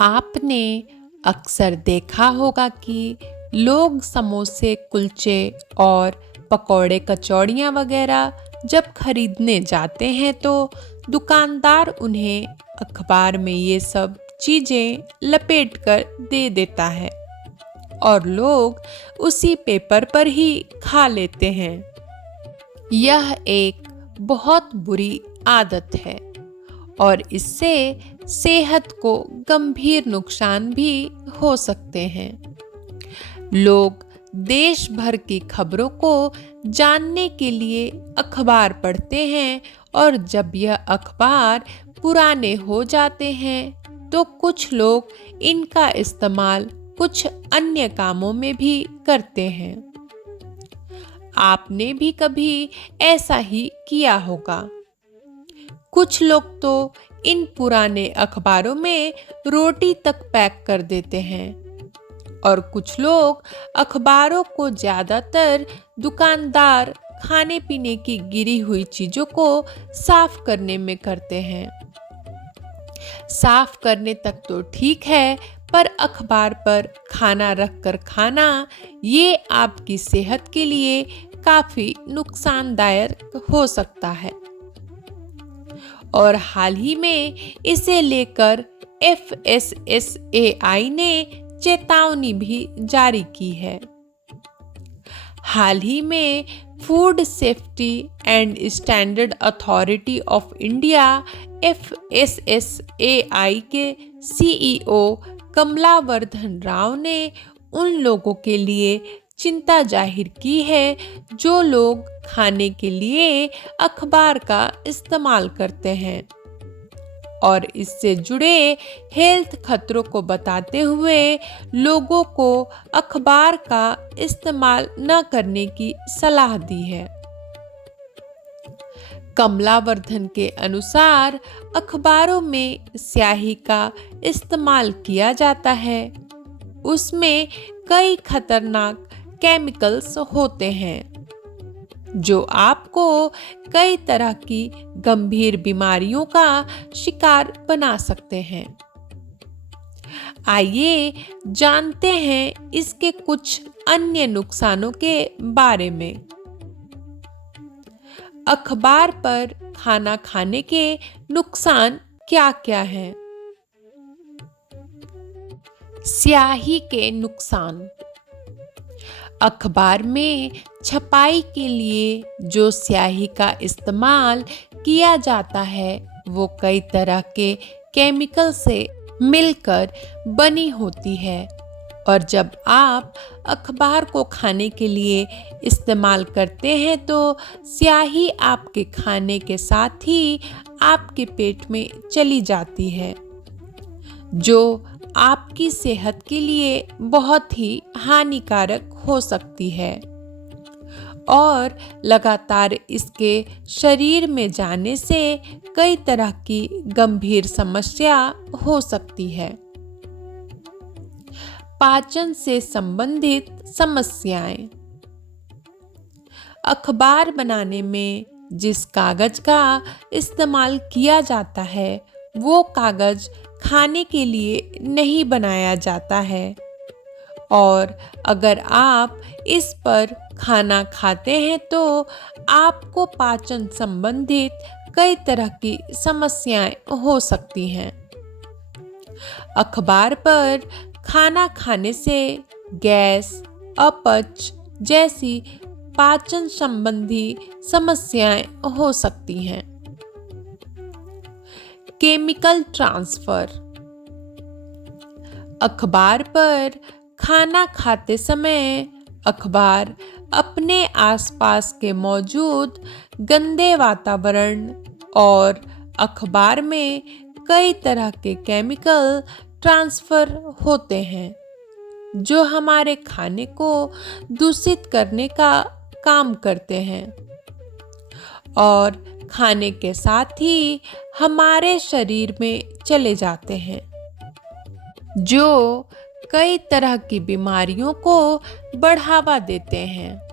आपने अक्सर देखा होगा कि लोग समोसे, कुलचे और पकौड़े, कचौड़ियाँ वगैरह जब खरीदने जाते हैं तो दुकानदार उन्हें अखबार में ये सब चीज़ें लपेट कर दे देता है और लोग उसी पेपर पर ही खा लेते हैं। यह एक बहुत बुरी आदत है और इससे सेहत को गंभीर नुकसान भी हो सकते हैं। लोग देश भर की खबरों को जानने के लिए अखबार पढ़ते हैं और जब यह अखबार पुराने हो जाते हैं तो कुछ लोग इनका इस्तेमाल कुछ अन्य कामों में भी करते हैं। आपने भी कभी ऐसा ही किया होगा। कुछ लोग तो इन पुराने अखबारों में रोटी तक पैक कर देते हैं और कुछ लोग अखबारों को ज़्यादातर दुकानदार खाने पीने की गिरी हुई चीज़ों को साफ करने में करते हैं। साफ करने तक तो ठीक है, पर अखबार पर खाना रखकर खाना ये आपकी सेहत के लिए काफ़ी नुकसानदायक हो सकता है। और हाल ही में इसे लेकर FSSAI ने चेतावनी भी जारी की है। हाल ही में food safety and standard authority of India FSSAI के CEO कमलावर्धन राव ने उन लोगों के लिए चिंता जाहिर की है जो लोग खाने के लिए अखबार का इस्तेमाल करते हैं और इससे जुड़े हेल्थ खतरों को बताते हुए लोगों को अखबार का इस्तेमाल न करने की सलाह दी है। कमलावर्धन के अनुसार अखबारों में स्याही का इस्तेमाल किया जाता है। उसमें कई खतरनाक केमिकल्स होते हैं जो आपको कई तरह की गंभीर बीमारियों का शिकार बना सकते हैं। आइए जानते हैं इसके कुछ अन्य नुकसानों के बारे में। अखबार पर खाना खाने के नुकसान क्या-क्या हैं? स्याही के नुकसान। अखबार में छपाई के लिए जो स्याही का इस्तेमाल किया जाता है वो कई तरह के केमिकल से मिलकर बनी होती है और जब आप अखबार को खाने के लिए इस्तेमाल करते हैं तो स्याही आपके खाने के साथ ही आपके पेट में चली जाती है जो आपकी सेहत के लिए बहुत ही हानिकारक हो सकती है और लगातार इसके शरीर में जाने से कई तरह की गंभीर समस्या हो सकती है। पाचन से संबंधित समस्याएं। अखबार बनाने में जिस कागज का इस्तेमाल किया जाता है वो कागज खाने के लिए नहीं बनाया जाता है और अगर आप इस पर खाना खाते हैं तो आपको पाचन संबंधित कई तरह की समस्याएं हो सकती हैं। अखबार पर खाना खाने से गैस, अपच जैसी पाचन संबंधी समस्याएं हो सकती हैं। Chemical transfer. अखबार पर खाना खाते समय अखबार अपने आसपास के मौजूद गंदे वातावरण और अखबार में कई तरह के केमिकल ट्रांसफर होते हैं जो हमारे खाने को दूषित करने का काम करते हैं और खाने के साथ ही हमारे शरीर में चले जाते हैं जो कई तरह की बीमारियों को बढ़ावा देते हैं।